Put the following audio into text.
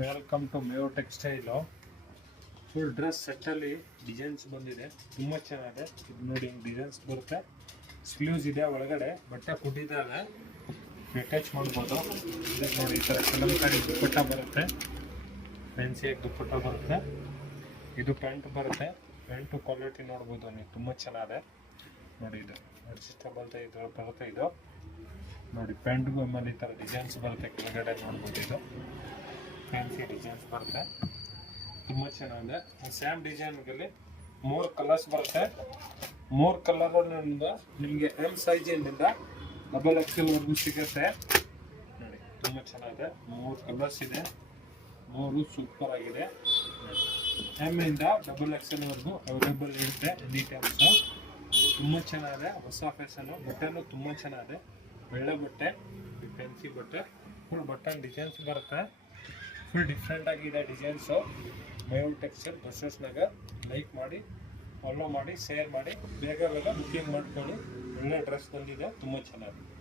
Welcome to ಮೇವ್ textile. Full dress ಸೆಟ್ಟಲ್ಲಿ designs ಬಂದಿದೆ, ತುಂಬ ಚೆನ್ನಾಗಿದೆ. ಇದು ನೋಡಿ ಹಿಂಗೆ ಡಿಸೈನ್ಸ್ ಬರುತ್ತೆ, ಸ್ಲೀವ್ಸ್ ಇದೆ, ಒಳಗಡೆ ಬಟ್ಟೆ ಕುಟ್ಟಿದ್ದಾರೆ, ಅಟ್ಯಾಚ್ ಮಾಡ್ಬೋದು. ಇದಕ್ಕೆ ನೋಡಿ ಈ ಥರ ಕಲಂಕಾರಿ ದುಪ್ಪಟ್ಟ ಬರುತ್ತೆ, ಫ್ಯಾನ್ಸಿಯಾಗಿ ದುಪ್ಪಟ್ಟ ಬರುತ್ತೆ. ಇದು ಪ್ಯಾಂಟ್ ಬರುತ್ತೆ, ಪ್ಯಾಂಟು ಕ್ವಾಲಿಟಿ ನೋಡ್ಬೋದು ನೀವು, ತುಂಬ ಚೆನ್ನಾಗಿದೆ ನೋಡಿ. ಇದು ಅಡ್ಜಸ್ಟಬಲ್ ಇದು ಬರುತ್ತೆ. ಇದು ನೋಡಿ ಪ್ಯಾಂಟ್ಗೂ ಆಮೇಲೆ ಈ ಥರ ಡಿಸೈನ್ಸ್ ಬರುತ್ತೆ, ಕೆಳಗಡೆ ನೋಡ್ಬೋದು. ಇದು ಫ್ಯಾನ್ಸಿ ಡಿಸೈನ್ಸ್ ಬರುತ್ತೆ, ತುಂಬ ಚೆನ್ನಾಗಿದೆ. ಸೇಮ್ ಡಿಸೈನ್ಗಳಲ್ಲಿ 3 ಕಲರ್ಸ್ ಬರುತ್ತೆ. 3 ಕಲರ್ನಿಂದ ನಿಮಗೆ ಎಮ್ ಸೈಜಿನಿಂದ XXL ವರೆಗೂ ಸಿಗುತ್ತೆ ನೋಡಿ. ತುಂಬ ಚೆನ್ನಾಗಿದೆ, 3 ಕಲರ್ಸ್ ಇದೆ, 3 ಸೂಪರ್ ಆಗಿದೆ. ಎಮ್ ಇಂದ XXL ವರೆಗೂ ಅವೈಲೇಬಲ್ ಇರುತ್ತೆ ಎನಿ ಟೈಮ್ಸ್. ತುಂಬ ಚೆನ್ನಾಗಿದೆ, ಹೊಸ ಫ್ಯಾಷನು. ಬಟ್ಟೆನೂ ತುಂಬ ಚೆನ್ನಾಗಿದೆ, ಒಳ್ಳೆ ಬಟ್ಟೆ, ಫ್ಯಾನ್ಸಿ ಬಟ್ಟೆ. ಫುಲ್ ಬಟನ್ ಡಿಸೈನ್ಸ್ ಬರುತ್ತೆ, ಫುಲ್ ಡಿಫ್ರೆಂಟ್ ಆಗಿದೆ ಡಿಸೈನ್ಸು. ಮೇವ್ ಟೆಕ್ಸ್ಟೈಲ್ ಡ್ರೆಸ್ಸಸ್ನಾಗ ಲೈಕ್ ಮಾಡಿ, ಫಾಲೋ ಮಾಡಿ, ಶೇರ್ ಮಾಡಿ, ಬೇಗ ಬುಕ್ಕಿಂಗ್ ಮಾಡ್ಕೊಳ್ಳಿ. ಒಳ್ಳೆ ಡ್ರೆಸ್ ಬಂದಿದೆ, ತುಂಬ ಚೆನ್ನಾಗಿದೆ.